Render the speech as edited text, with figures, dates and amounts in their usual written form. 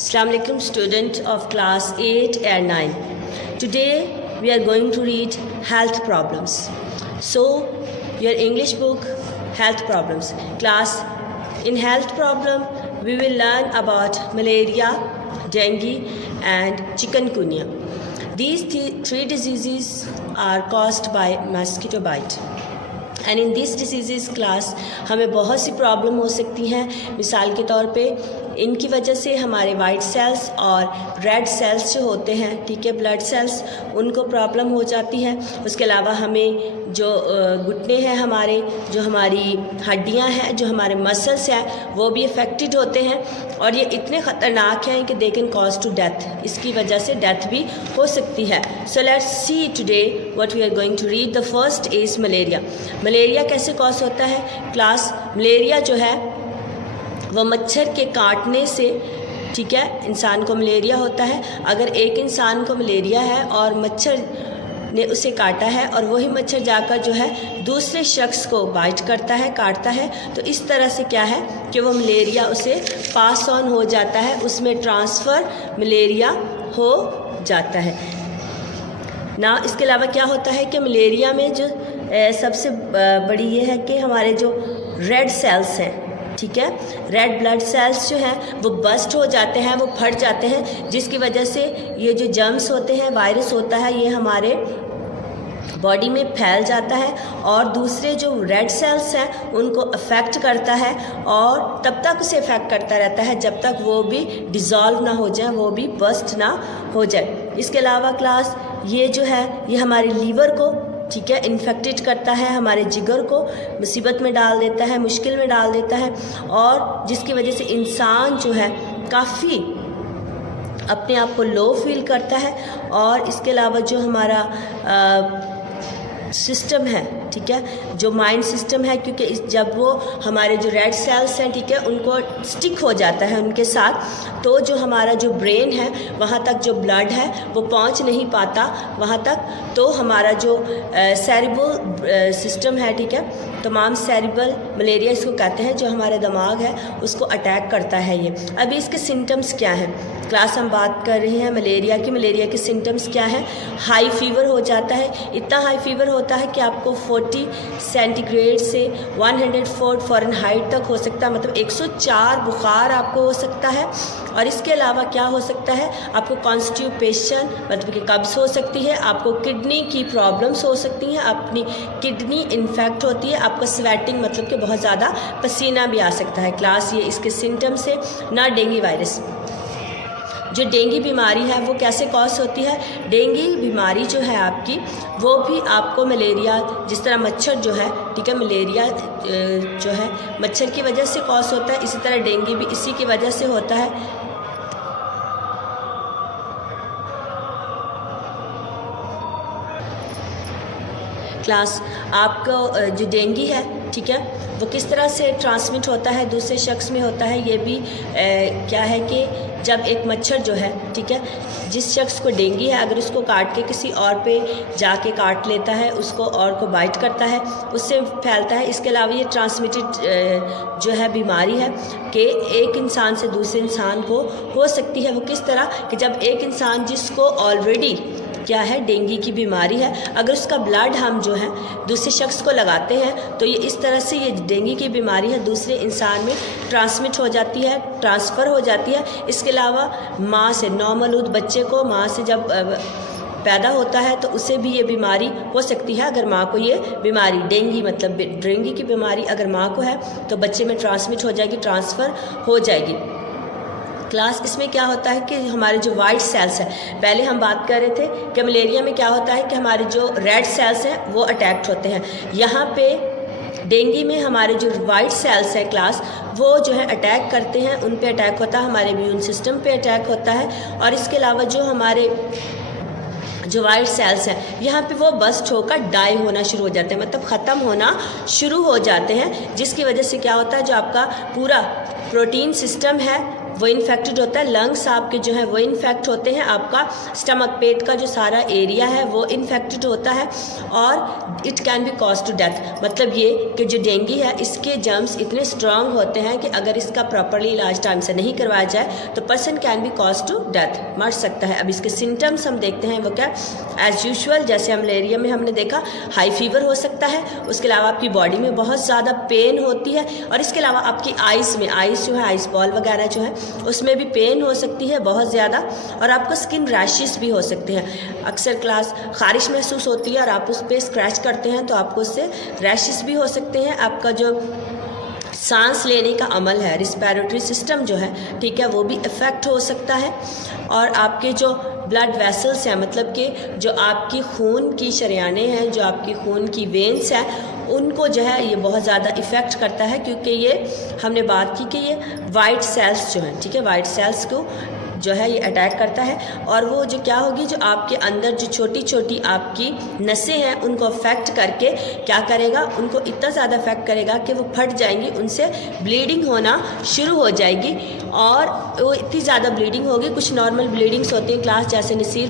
Assalamu alaikum, student of class 8 and 9. Today we are going to read health problems. So your English book, health problems. Class in health problem we will learn about malaria, dengue and chikungunya. These three diseases are caused by mosquito bite. And in this disease class हमें बहुत सी problem हो सकती हैं। मिसाल के तौर पे इनकी वजह से हमारे वाइट सेल्स और रेड सेल्स जो होते हैं, ठीक है, ब्लड सेल्स, उनको प्रॉब्लम हो जाती है। उसके अलावा हमें जो घुटने हैं हमारे, जो हमारी हड्डियां हैं, जो हमारे मसल्स हैं, वो भी अफेक्टेड होते हैं और ये इतने ख़तरनाक हैं कि they can cause to death. इसकी वजह से डेथ भी हो सकती है। So let's see today what we are going to read. The first is malaria. Malaria कैसे कॉज होता है क्लास? मलेरिया जो है वो मच्छर के काटने से, ठीक है, इंसान को मलेरिया होता है। अगर एक इंसान को मलेरिया है और मच्छर ने उसे काटा है और वही मच्छर जाकर जो है दूसरे शख्स को बाइट करता है, काटता है, तो इस तरह से क्या है कि वो मलेरिया उसे पास ऑन हो जाता है, उसमें ट्रांसफ़र मलेरिया हो जाता है ना। इसके अलावा क्या होता है कि मलेरिया में जो सबसे बड़ी ये है कि हमारे जो रेड सेल्स हैं, ठीक है, रेड ब्लड सेल्स जो हैं वो बस्ट हो जाते हैं, वो फट जाते हैं, जिसकी वजह से ये जो जर्म्स होते हैं, वायरस होता है, ये हमारे बॉडी में फैल जाता है और दूसरे जो रेड सेल्स हैं उनको अफेक्ट करता है और तब तक उसे अफेक्ट करता रहता है जब तक वो भी डिज़ोल्व ना हो जाए, वो भी बस्ट ना हो जाए। इसके अलावा क्लास ये जो है ये हमारे लीवर को, ठीक है, इन्फेक्टेड करता है, हमारे जिगर को मुसीबत में डाल देता है, मुश्किल में डाल देता है और जिसकी वजह से इंसान जो है काफ़ी अपने आप को लो फील करता है। और इसके अलावा जो हमारा सिस्टम है, ठीक है, जो माइंड सिस्टम है, क्योंकि जब वो हमारे जो रेड सेल्स हैं, ठीक है, उनको स्टिक हो जाता है उनके साथ, तो जो हमारा जो ब्रेन है वहाँ तक जो ब्लड है वो पहुँच नहीं पाता वहाँ तक, तो हमारा जो सेरिब्रल सिस्टम है, ठीक है, तमाम सेरिब्रल मलेरिया इसको कहते हैं, जो हमारे दिमाग है उसको अटैक करता है ये। अभी इसके सिम्टम्स क्या हैं क्लास? हम बात कर रहे हैं मलेरिया की। मलेरिया के सिम्टम्स क्या हैं? हाई फीवर हो जाता है, इतना हाई फीवर होता है कि आपको 40 सेंटीग्रेड से 104 फ़ारेनहाइट तक हो सकता है, मतलब 104 बुखार आपको हो सकता है। और इसके अलावा क्या हो सकता है? आपको कॉन्स्टिपेशन मतलब कि कब्ज़ हो सकती है, आपको किडनी की प्रॉब्लम्स हो सकती हैं, अपनी किडनी इन्फेक्ट होती है, आपको स्वेटिंग मतलब कि बहुत ज़्यादा पसीना भी आ सकता है क्लास, ये इसके सिम्टम्स है ना। डेंगू वायरस, जो डेंगू बीमारी है वो कैसे कॉज होती है? डेंगू बीमारी जो है आपकी, वो भी आपको मलेरिया, जिस तरह मच्छर जो है, ठीक है, मलेरिया जो है मच्छर की वजह से कॉज होता है, इसी तरह डेंगू भी इसी की वजह से होता है। क्लास आपको जो डेंगू है, ठीक है, वो किस तरह से ट्रांसमिट होता है, दूसरे शख्स में होता है, ये भी क्या है कि जब एक मच्छर जो है, ठीक है, जिस शख्स को डेंगू है अगर उसको काट के किसी और पे जाके काट लेता है, उसको और को बाइट करता है, उससे फैलता है। इसके अलावा ये ट्रांसमिटेड जो है बीमारी है कि एक इंसान से दूसरे इंसान को हो सकती है। वो किस तरह कि जब एक इंसान जिसको ऑलरेडी क्या है डेंगू की बीमारी है, अगर उसका ब्लड हम जो है दूसरे शख्स को लगाते हैं तो ये इस तरह से ये डेंगू की बीमारी है दूसरे इंसान में ट्रांसमिट हो जाती है, ट्रांसफ़र हो जाती है। इसके अलावा माँ से, नौमौलूद बच्चे को माँ से जब पैदा होता है तो उसे भी ये बीमारी हो सकती है। अगर माँ को ये बीमारी डेंगू मतलब डेंगू की बीमारी अगर माँ को है तो बच्चे में ट्रांसमिट हो जाएगी, ट्रांसफ़र हो जाएगी। क्लास इसमें क्या होता है कि हमारे जो वाइट सेल्स हैं, पहले हम बात कर रहे थे कि मलेरिया में क्या होता है कि हमारे जो रेड सेल्स हैं वो अटैक्ट होते हैं। यहाँ पे डेंगू में हमारे जो वाइट सेल्स हैं क्लास, वो जो है अटैक करते हैं, उन पे अटैक होता है, हमारे इम्यून सिस्टम पे अटैक होता है। और इसके अलावा जो हमारे जो वाइट सेल्स हैं यहाँ पे वो बस्ट होकर डाई होना शुरू हो जाते हैं, मतलब ख़त्म होना शुरू हो जाते हैं, जिसकी वजह से क्या होता है जो आपका पूरा प्रोटीन सिस्टम है वो इन्फेक्टेड होता है, लंग्स आपके जो है वो इन्फेक्ट होते हैं, आपका स्टमक पेट का जो सारा एरिया है वो इन्फेक्टेड होता है और it can be cause to death. मतलब ये कि जो डेंगू है इसके जर्म्स इतने स्ट्रांग होते हैं कि अगर इसका प्रॉपरली इलाज टाइम से नहीं करवाया जाए तो person can be cause to death, मर सकता है। अब इसके सिम्टम्स हम देखते हैं वो क्या, एज यूजुअल जैसे मलेरिया में हमने देखा हाई फीवर हो सकता है, उसके अलावा आपकी बॉडी में बहुत ज़्यादा पेन होती है और इसके अलावा आपकी आइज़ में, आइज़ जो है आइस बॉल वगैरह जो है उसमें भी पेन हो सकती है बहुत ज़्यादा, और आपको स्किन रैशेस भी हो सकते हैं। अक्सर खारिश महसूस होती है और आप उस पर स्क्रैच करते हैं तो आपको उससे रैशेस भी हो सकते हैं। आपका जो सांस लेने का अमल है, रिस्पिरेटरी सिस्टम जो है, ठीक है, वो भी इफ़ेक्ट हो सकता है। और आपके जो ब्लड वेसल्स हैं, मतलब कि जो आपकी खून की शरियानें हैं, जो आपकी खून की वेन्स हैं, उनको जो है ये बहुत ज़्यादा इफ़ेक्ट करता है, क्योंकि ये हमने बात की कि ये वाइट सेल्स जो हैं, ठीक है, वाइट सेल्स को जो है ये अटैक करता है और वो जो क्या होगी, जो आपके अंदर जो छोटी छोटी आपकी नसें हैं उनको अफेक्ट करके क्या करेगा, उनको इतना ज़्यादा अफेक्ट करेगा कि वो फट जाएंगी, उनसे ब्लीडिंग होना शुरू हो जाएगी और वो इतनी ज़्यादा ब्लीडिंग होगी। कुछ नॉर्मल ब्लीडिंग्स होती हैं क्लास, जैसे नसीर